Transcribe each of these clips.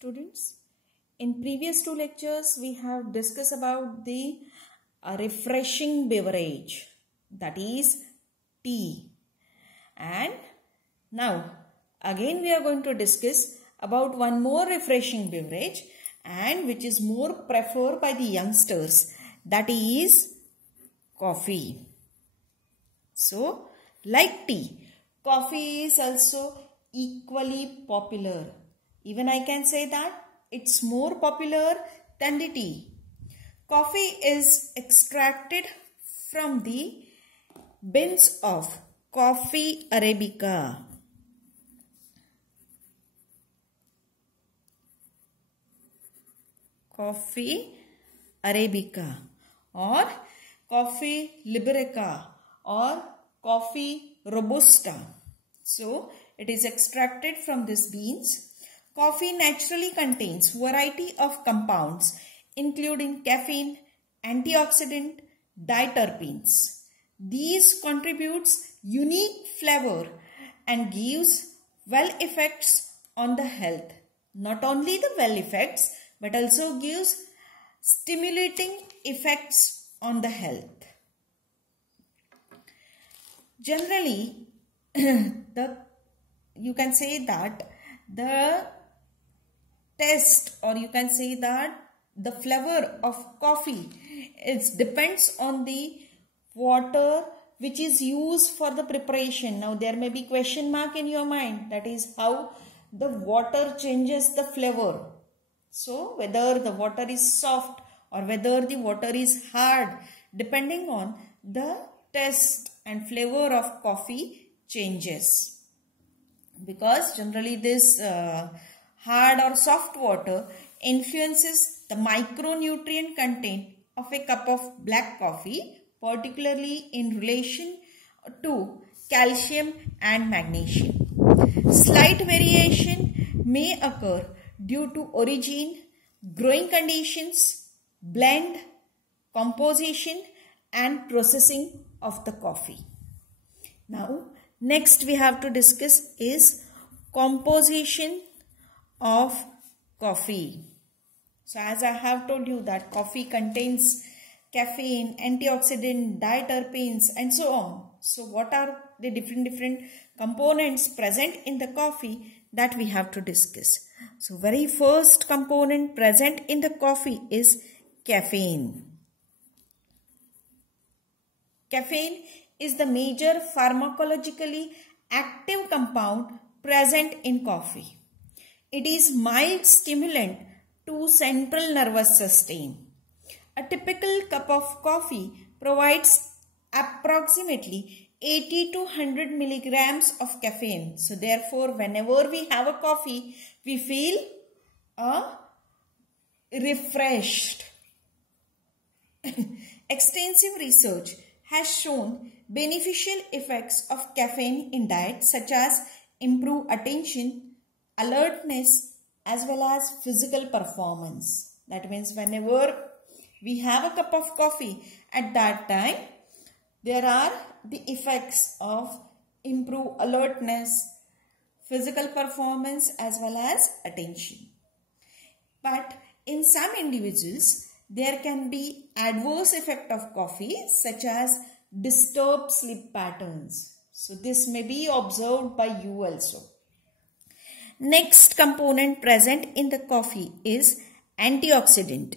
students. In previous two lectures, we have discussed about the refreshing beverage, that is tea. And now again we are going to discuss about one more refreshing beverage and which is more preferred by the youngsters, that is coffee. So, like tea, coffee is also equally popular. Even I can say that it's more popular than the tea. Coffee is extracted from the beans of Coffea arabica. Coffea arabica or Coffea liberica or Coffea robusta. So, it is extracted from these beans. Coffee naturally contains variety of compounds including caffeine, antioxidant, diterpenes. These contributes unique flavor and gives well effects on the health. Not only the well effects but also gives stimulating effects on the health. Generally, you can say that the taste, or you can say that the flavor of coffee, it depends on the water which is used for the preparation. Now there may be question mark in your mind, that is how the water changes the flavor. So whether the water is soft or whether the water is hard, depending on the taste and flavor of coffee changes. Because generally this hard or soft water influences the micronutrient content of a cup of black coffee, particularly in relation to calcium and magnesium. Slight variation may occur due to origin, growing conditions, blend, composition and processing of the coffee. Now, next we have to discuss is composition of coffee. So, as I have told you that coffee contains caffeine, antioxidant, diterpenes and so on. So, what are the different components present in the coffee that we have to discuss? So, very first component present in the coffee is caffeine. Caffeine is the major pharmacologically active compound present in coffee. It is mild stimulant to central nervous system. A typical cup of coffee provides approximately 80 to 100 milligrams of caffeine. So therefore, whenever we have a coffee, we feel refreshed. Extensive research has shown beneficial effects of caffeine in diet, such as improved attention, alertness as well as physical performance. That means whenever we have a cup of coffee, at that time there are the effects of improved alertness, physical performance as well as attention. But in some individuals, there can be adverse effect of coffee such as disturbed sleep patterns. So this may be observed by you also. Next component present in the coffee is antioxidant.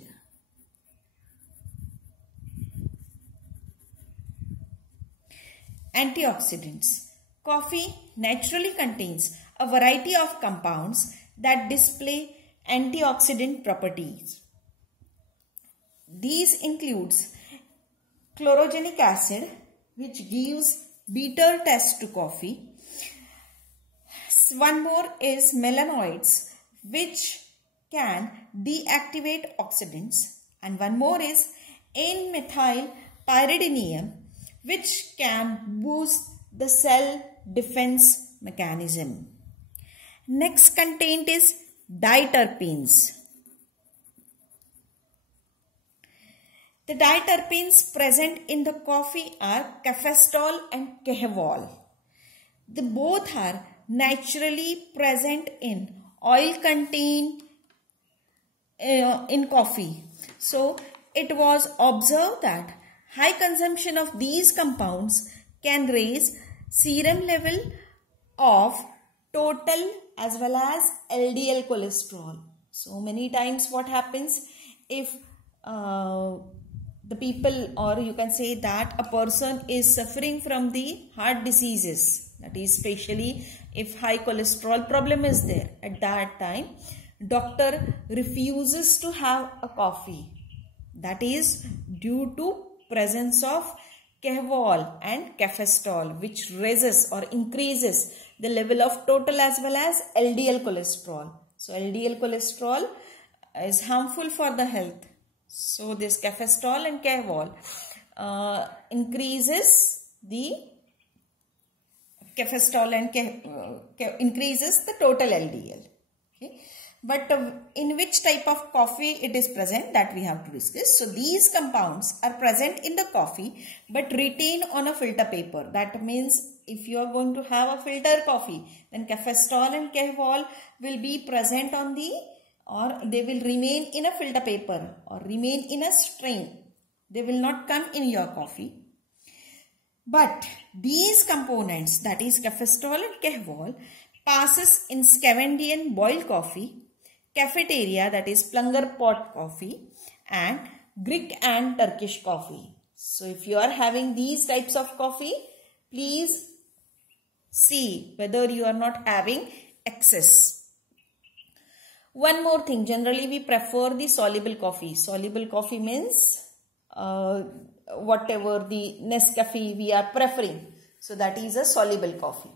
Antioxidants. Coffee naturally contains a variety of compounds that display antioxidant properties. These includes chlorogenic acid, which gives bitter taste to coffee. One more is melanoids, which can deactivate oxidants. And one more is N-methyl pyridinium, which can boost the cell defense mechanism. Next content is diterpenes. The diterpenes present in the coffee are cafestol and kehol. The both are naturally present in oil-contained in coffee. So it was observed that high consumption of these compounds can raise serum level of total as well as LDL cholesterol. So many times what happens if the people, or you can say that a person is suffering from the heart diseases, that is especially if high cholesterol problem is there, at that time doctor refuses to have a coffee. That is due to presence of Kehval and Cafestol, which raises or increases the level of total as well as LDL cholesterol. So LDL cholesterol is harmful for the health. So this Cafestol and Kehval increases the increases the total LDL. Okay. But in which type of coffee it is present, that we have to discuss. So these compounds are present in the coffee but retain on a filter paper. That means if you are going to have a filter coffee, then Cafestol and Kehval will be present on the, or they will remain in a filter paper or remain in a strain. They will not come in your coffee. But these components, that is Cafestol and Kehval, passes in Scandinavian boiled coffee, cafeteria, that is plunger pot coffee, and Greek and Turkish coffee. So if you are having these types of coffee, please see whether you are not having excess. One more thing, generally we prefer the soluble coffee. Soluble coffee means whatever the Nescafe we are preferring. So that is a soluble coffee.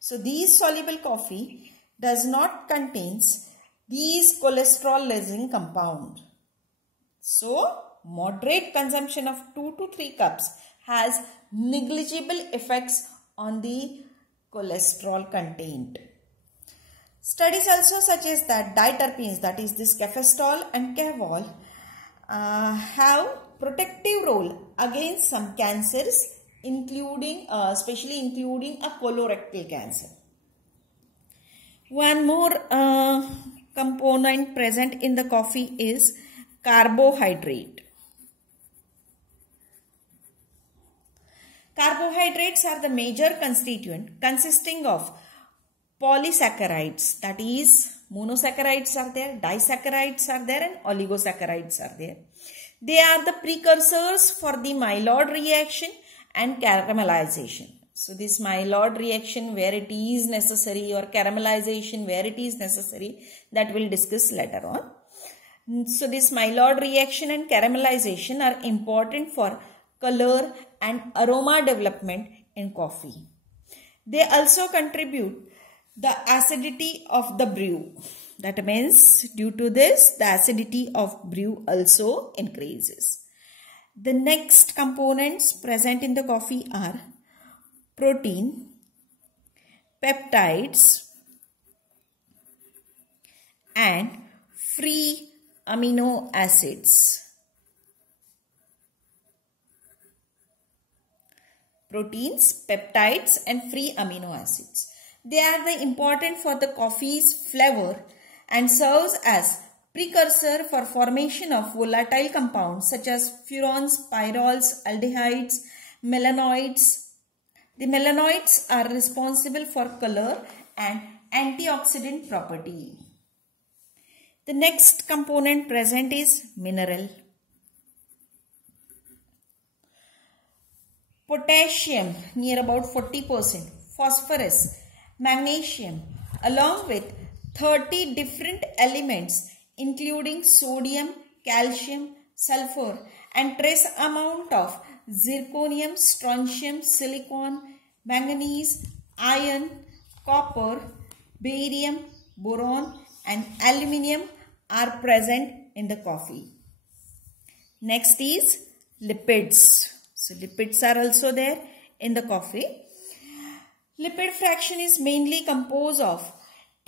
So these soluble coffee does not contains these cholesterol lowering compound. So moderate consumption of 2 to 3 cups has negligible effects on the cholesterol content. Studies also suggest that diterpenes, that is this Cafestol and Kehval, have protective role against some cancers, including especially including a colorectal cancer. One more component present in the coffee is carbohydrate. Carbohydrates are the major constituent consisting of polysaccharides, that is monosaccharides are there, disaccharides are there, and oligosaccharides are there. They are the precursors for the Maillard reaction and caramelization. So this Maillard reaction where it is necessary, or caramelization where it is necessary, that we'll discuss later on. So this Maillard reaction and caramelization are important for color and aroma development in coffee. They also contribute the acidity of the brew. That means due to this, the acidity of brew also increases. The next components present in the coffee are protein, peptides, and free amino acids. Proteins, peptides, and free amino acids. They are important for the coffee's flavor and serves as precursor for formation of volatile compounds such as furones, pyrols, aldehydes, melanoids. The melanoids are responsible for color and antioxidant property. The next component present is mineral. Potassium near about 40%, phosphorus, magnesium, along with 30 different elements including sodium, calcium, sulfur, and trace amount of zirconium, strontium, silicon, manganese, iron, copper, barium, boron, and aluminium are present in the coffee. Next is lipids. So lipids are also there in the coffee. Lipid fraction is mainly composed of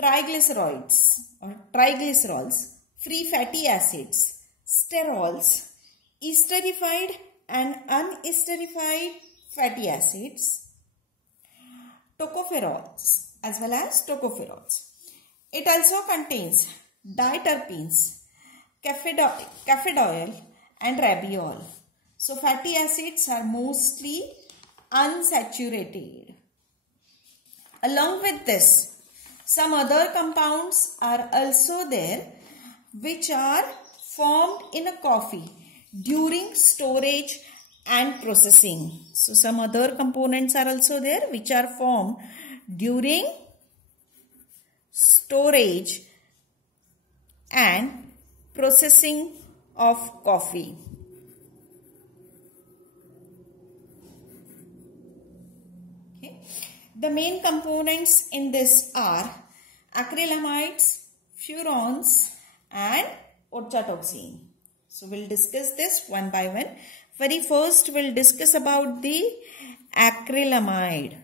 triglycerides or triglycerols, free fatty acids, sterols, esterified and unesterified fatty acids, tocopherols as well as tocopherols. It also contains diterpenes, caffeidol and rabiol. So fatty acids are mostly unsaturated. Along with this, some other compounds are also there which are formed in a coffee during storage and processing. So some other components are also there which are formed during storage and processing of coffee. Okay. The main components in this are acrylamides, furans and orchatoxin. So we'll discuss this one by one. Very first we'll discuss about the acrylamide.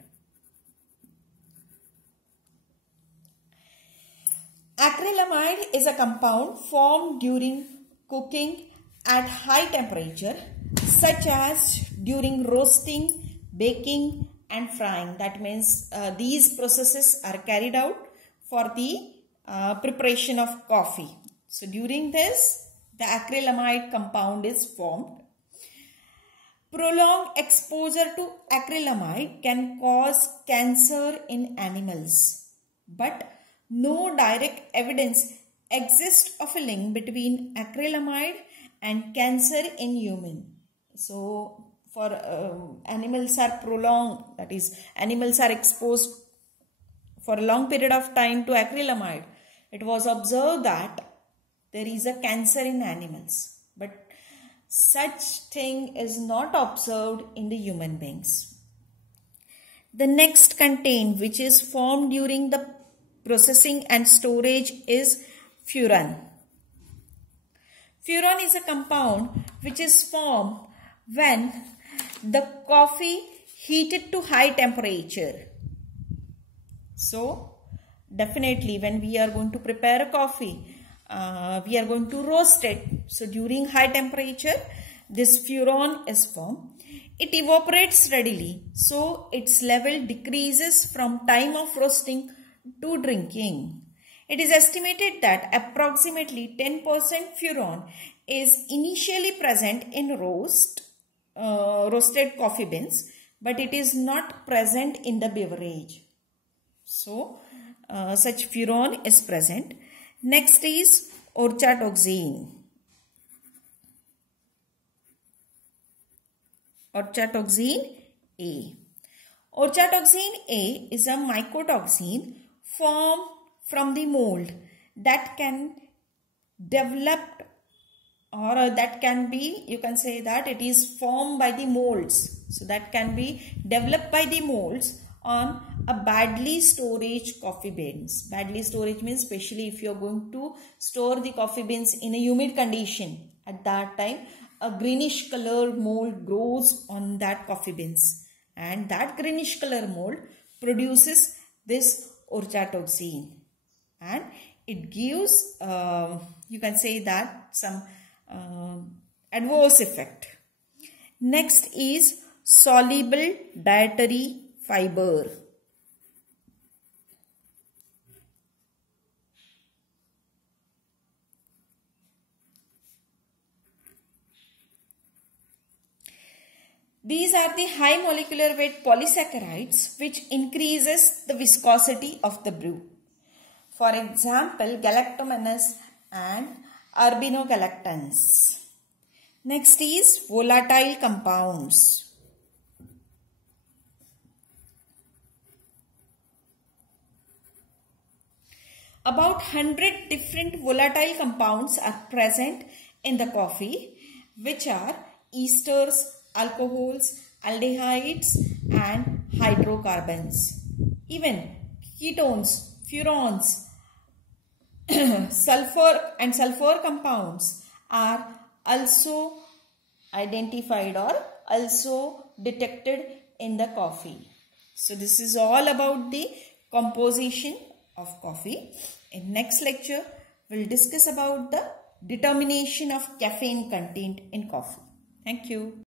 Acrylamide is a compound formed during cooking at high temperature, such as during roasting, baking and frying. That means these processes are carried out for the preparation of coffee. So during this, the acrylamide compound is formed. Prolonged exposure to acrylamide can cause cancer in animals, but no direct evidence exists of a link between acrylamide and cancer in human. So for animals are prolonged, that is animals are exposed for a long period of time to acrylamide, it was observed that there is a cancer in animals, but such thing is not observed in the human beings. The next content which is formed during the processing and storage is furan. Furan is a compound which is formed when the coffee heated to high temperature. So definitely when we are going to prepare a coffee, we are going to roast it. So during high temperature, this furan is formed. It evaporates readily, so its level decreases from time of roasting to drinking. It is estimated that approximately 10% furan is initially present in roasted coffee beans, but it is not present in the beverage. So such furan is present. Next is orchatoxin. Orchatoxin A. Orchatoxin A is a mycotoxin formed from the mold that can develop, or that can be, you can say that it is formed by the molds. So that can be developed by the molds on a badly storage coffee beans. Badly storage means especially if you are going to store the coffee beans in a humid condition. At that time, a greenish color mold grows on that coffee beans, and that greenish color mold produces this orchatoxin, and it gives, you can say that, some adverse effect. Next is soluble dietary fiber. These are the high molecular weight polysaccharides which increases the viscosity of the brew. For example, galactomannan and urbinogalactans. Next is volatile compounds. About 100 different volatile compounds are present in the coffee, which are esters, alcohols, aldehydes and hydrocarbons. Even ketones, furans, sulfur compounds are also identified or also detected in the coffee. So this is all about the composition of coffee. In next lecture, we'll discuss about the determination of caffeine content in coffee. Thank you.